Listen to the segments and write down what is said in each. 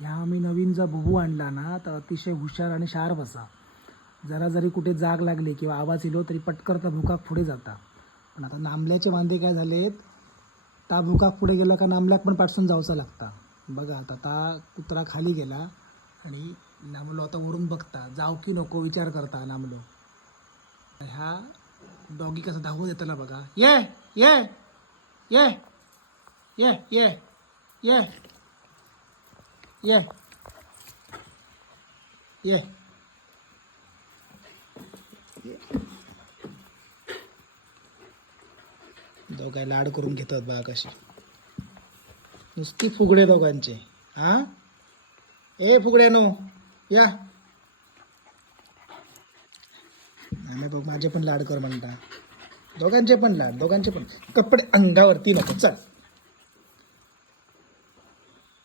ह्या आम्ही नवीन जो बुबू आणला ना तर अतिशय हुशार आणि शार्प असा. जरा जरी कुठे जाग लागली किंवा आवाज इलो तरी पटकरता भुकाक पुढे जाता. पण आता नांबल्याचे वांदे काय झालेत, ता भुकाक पुढे गेला का नांबल्याक पण पाठसून जावचा लागता. बघा आता ता कुत्रा खाली गेला आणि नांबलो आता वरून बघता जाऊ की नको विचार करता नांबलो. ह्या डॉगी कसा धावत येताना बघा. ये ये ये ये ये ये ये ये दोघांना लाड करून घेतात बघा कशी. नुसती फुगडे दोघांचे. हा ए फुगड्यानो या. आम्ही बघ माझे पण लाड कर म्हणता. दोघांचे पण लाड, दोघांचे पण. कपडे अंगावरती नको चल.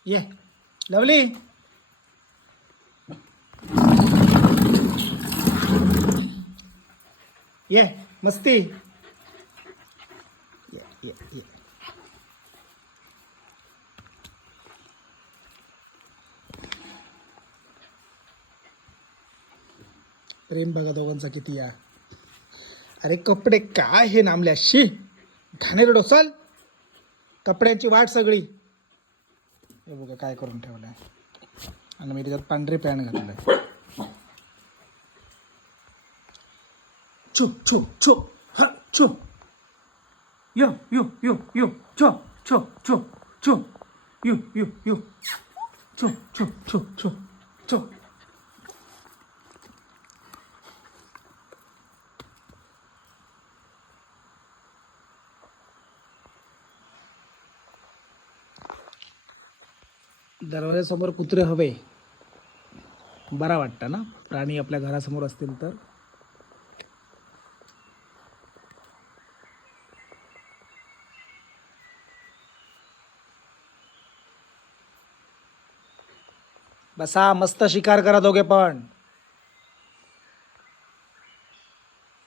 ये लवली. ये मस्ती. ये ये ये. प्रेम बघा दोघांचा किती या. अरे कपडे काय हे नामल्या शी घाणेरडो डोसाल. कपड्यांची वाट सगळी. हे बघा काय करून ठेवलंय. आणि मी त्याच्यात पांढरे पॅन्ट घातलंय. छो छो छो हा छो. यो यो यो यो छो छो छो छो यो यो यो छो छो छो छो छो. दरवाजासमोर कुत्रे हवे बरा वाटतं ना. प्राणी आपल्या घरासमोर असतील तर. बसा मस्त शिकार करा दोघे पण.